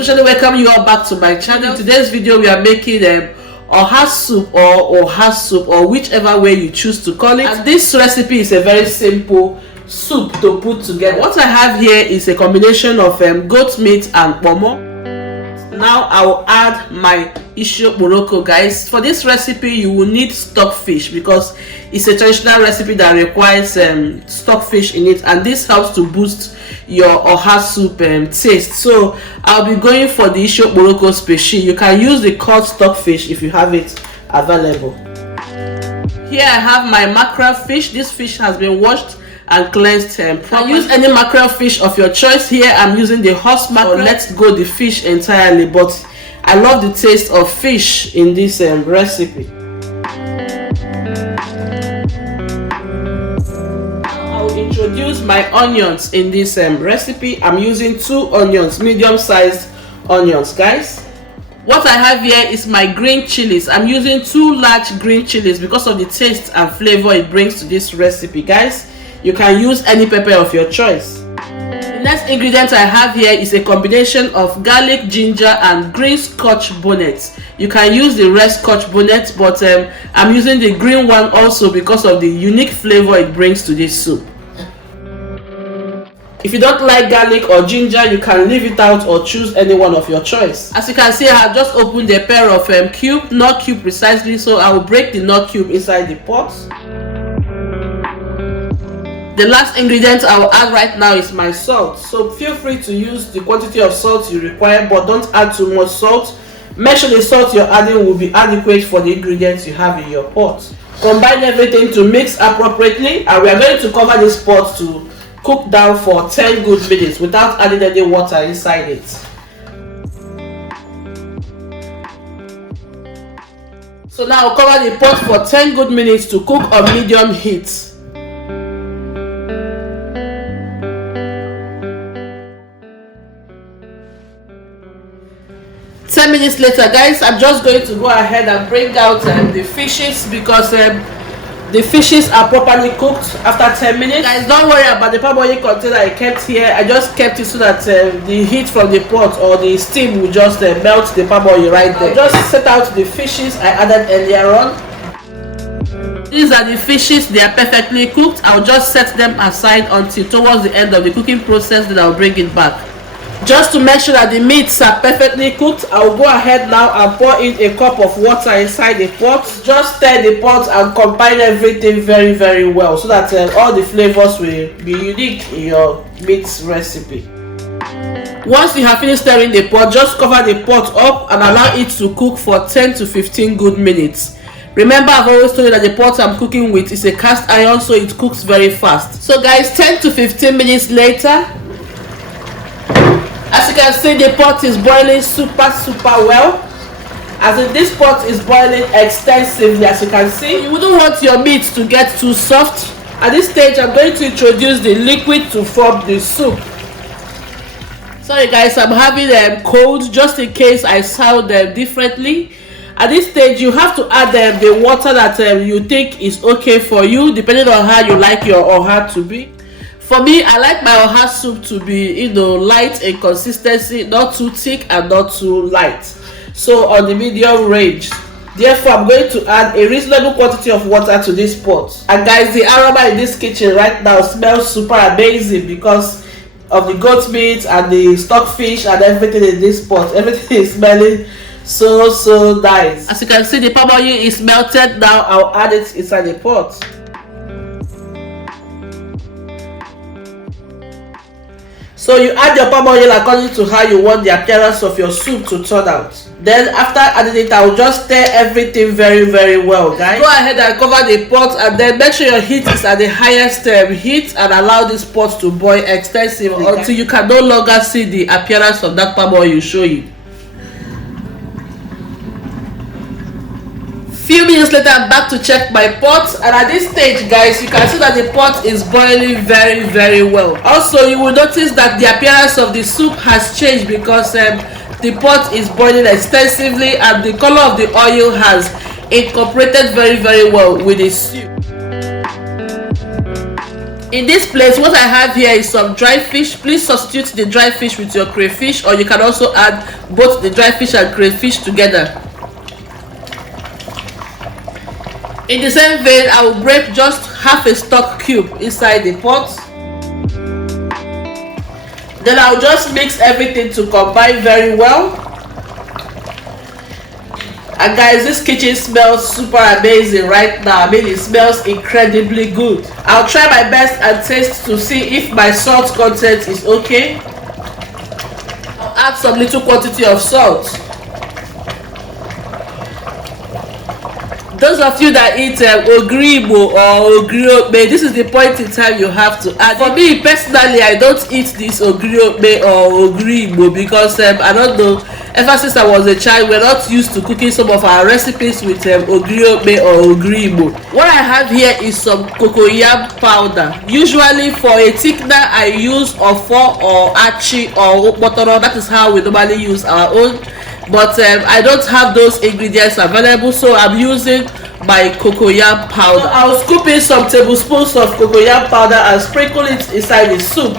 especially welcome you all back to my channel. In today's video we are making Oha soup or Oha soup, or whichever way you choose to call it. And this recipe is a very simple soup to put together. What I have here is a combination of goat meat and pomo. Now I will add my Morocco, guys. For this recipe you will need stockfish because it's a traditional recipe that requires stockfish in it, and this helps to boost your Oha soup taste. So I'll be going for the Morocco species. You can use the cod stockfish if you have it available. Here I have my mackerel fish. This fish has been washed and cleansed properly. Use any mackerel fish of your choice. Here I'm using the horse mackerel. Let go the fish entirely, but I love the taste of fish in this recipe. I'll introduce my onions in this recipe. I'm using 2 onions, medium-sized onions, guys. What I have here is my green chilies. I'm using 2 large green chilies because of the taste and flavor it brings to this recipe, guys. You can use any pepper of your choice. The next ingredient I have here is a combination of garlic, ginger and green scotch bonnet. You can use the red scotch bonnet, but I'm using the green one also because of the unique flavor it brings to this soup. If you don't like garlic or ginger, you can leave it out or choose any one of your choice. As you can see, I have just opened a pair of cube, not cube precisely, so I will break the nut cube inside the pot. The last ingredient I will add right now is my salt. So feel free to use the quantity of salt you require, but don't add too much salt. Make sure the salt you're adding will be adequate for the ingredients you have in your pot. Combine everything to mix appropriately, and we are going to cover this pot to cook down for 10 good minutes without adding any water inside it. So now I'll cover the pot for 10 good minutes to cook on medium heat. 10 minutes later, guys, I'm just going to go ahead and bring out the fishes because the fishes are properly cooked after 10 minutes. Guys, don't worry about the parboiling container I kept here. I just kept it so that the heat from the pot or the steam will just melt the parboiling right there. I'll just set out the fishes I added earlier on. These are the fishes. They are perfectly cooked. I'll just set them aside until towards the end of the cooking process, then I'll bring it back. Just to make sure that the meats are perfectly cooked, I'll go ahead now and pour in a cup of water inside the pot. Just stir the pot and combine everything very, very well so that all the flavors will be unique in your meat recipe. Once you have finished stirring the pot, just cover the pot up and allow it to cook for 10 to 15 good minutes. Remember, I've always told you that the pot I'm cooking with is a cast iron, so it cooks very fast. So guys, 10 to 15 minutes later, as you can see, the pot is boiling super well. As in, this pot is boiling extensively, as you can see. You wouldn't want your meat to get too soft. At this stage, I'm going to introduce the liquid to form the soup. Sorry guys, I'm having cold just in case I sound differently. At this stage, you have to add the water that you think is okay for you, depending on how you like your Oha to be. For me, I like my Oha soup to be, light in consistency, not too thick and not too light. So on the medium range. Therefore, I'm going to add a reasonable quantity of water to this pot. And guys, the aroma in this kitchen right now smells super amazing because of the goat meat and the stockfish and everything in this pot. Everything is smelling so nice. As you can see, the parboiling is melted. Now I'll add it inside the pot. So you add your palm oil according to how you want the appearance of your soup to turn out. Then after adding it, I will just stir everything very well, guys. Go ahead and cover the pot and then make sure your heat is at the highest heat and allow this pot to boil extensively until you can no longer see the appearance of that palm oil you show you. Few minutes later, I'm back to check my pot, and at this stage, guys, you can see that the pot is boiling very well. Also, you will notice that the appearance of the soup has changed because the pot is boiling extensively and the color of the oil has incorporated very well with the soup. In this place, what I have here is some dry fish. Please substitute the dry fish with your crayfish, or you can also add both the dry fish and crayfish together. In the same vein, I will break just half a stock cube inside the pot. Then I'll just mix everything to combine very well. And guys, this kitchen smells super amazing right now. I mean, it smells incredibly good. I'll try my best and taste to see if my salt content is okay. I'll add some little quantity of salt. Those of you that eat Igbo or Ogriokbe, this is the point in time you have to add. For me personally, I don't eat this Ogriokbe or Igbo because I don't know. Ever since I was a child, we're not used to cooking some of our recipes with Ogriokbe or Igbo. What I have here is some COCOYAM powder. Usually for a thickener, I use Ofor or Achi or Ofor. That is how we normally use our own. But I don't have those ingredients available, so I'm using my COCOYAM powder. So I'll scoop in some tablespoons of COCOYAM powder and sprinkle it inside the soup.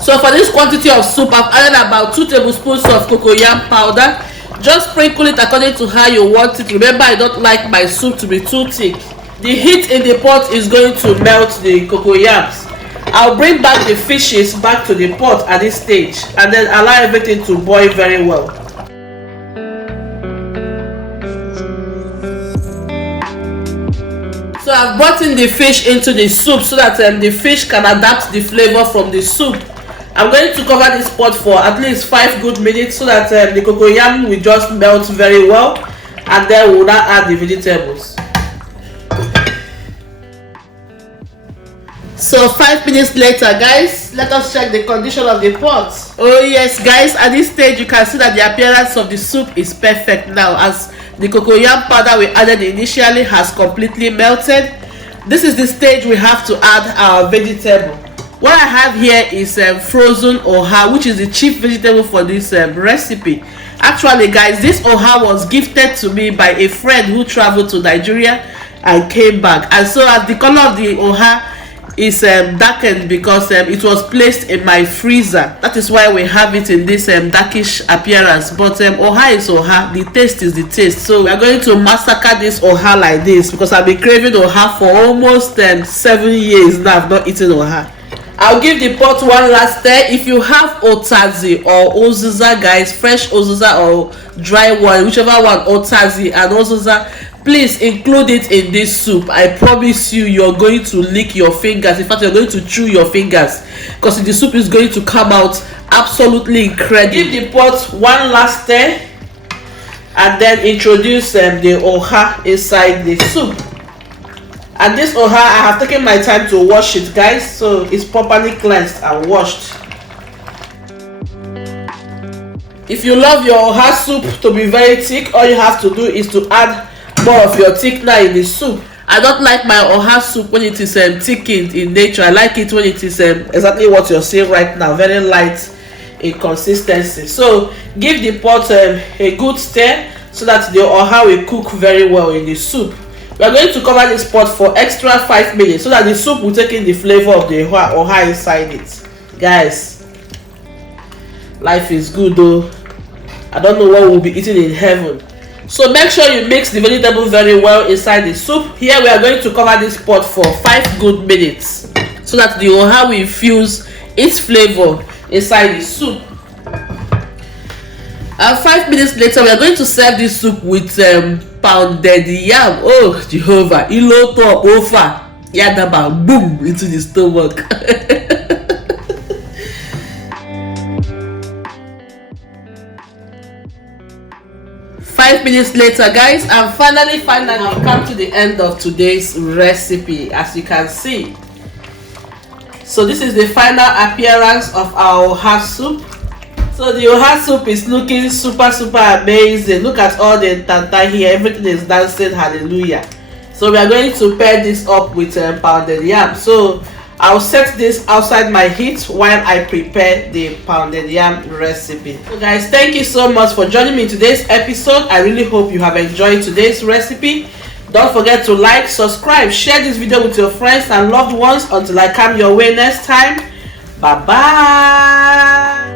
So for this quantity of soup, I've added about 2 tablespoons of COCOYAM powder. Just sprinkle it according to how you want it. Remember, I don't like my soup to be too thick. The heat in the pot is going to melt the cocoyams. I'll bring back the fishes back to the pot at this stage and then allow everything to boil very well. So I've brought in the fish into the soup so that the fish can adapt the flavor from the soup. I'm going to cover this pot for at least 5 good minutes so that the cocoyam will just melt very well, and then we'll now add the vegetables. So 5 minutes later, guys, let us check the condition of the pot. Oh yes, guys, at this stage you can see that the appearance of the soup is perfect now, as the cocoyam powder we added initially has completely melted. This is the stage we have to add our vegetable. What I have here is frozen oha, which is the chief vegetable for this recipe. Actually, guys, this oha was gifted to me by a friend who traveled to Nigeria and came back, and so as the color of the oha is darkened because it was placed in my freezer. That is why we have it in this darkish appearance. But oha is oha, the taste is the taste. So we are going to massacre this oha like this because I've been craving oha for almost 7 years now. I've not eaten oha. I'll give the pot one last stir. If you have otazi or ozuza, guys, fresh ozuza or dry one, whichever one, otazi and ozuza, please include it in this soup. I promise you, you're going to lick your fingers. In fact, you're going to chew your fingers because the soup is going to come out absolutely incredible. Give the pot one last stir and then introduce the oha inside the soup. And this oha, I have taken my time to wash it, guys, so it's properly cleansed and washed. If you love your oha soup to be very thick, all you have to do is to add more of your thickener in the soup. I don't like my oha soup when it is thickened in nature. I like it when it is exactly what you're seeing right now, very light in consistency. So give the pot a good stir so that the oha will cook very well in the soup. We are going to cover this pot for extra 5 minutes so that the soup will take in the flavor of the oha inside it. Guys, life is good though. I don't know what we'll be eating in heaven. So make sure you mix the vegetable very well inside the soup. Here we are going to cover this pot for 5 good minutes so that the oha will infuse its flavor inside the soup. And 5 minutes later, we are going to serve this soup with pounded yam. Oh Jehovah, iloto ofa yadaba, boom into the stomach. Five minutes later, guys, and finally I've come to the end of today's recipe, as you can see. So this is the final appearance of our oha soup. So the oha soup is looking super amazing. Look at all the tanta here, everything is dancing hallelujah. So we are going to pair this up with pounded yam. So I'll set this outside my heat while I prepare the pounded yam recipe. So guys, thank you so much for joining me in today's episode. I really hope you have enjoyed today's recipe. Don't forget to like, subscribe, share this video with your friends and loved ones. Until I come your way next time, bye bye.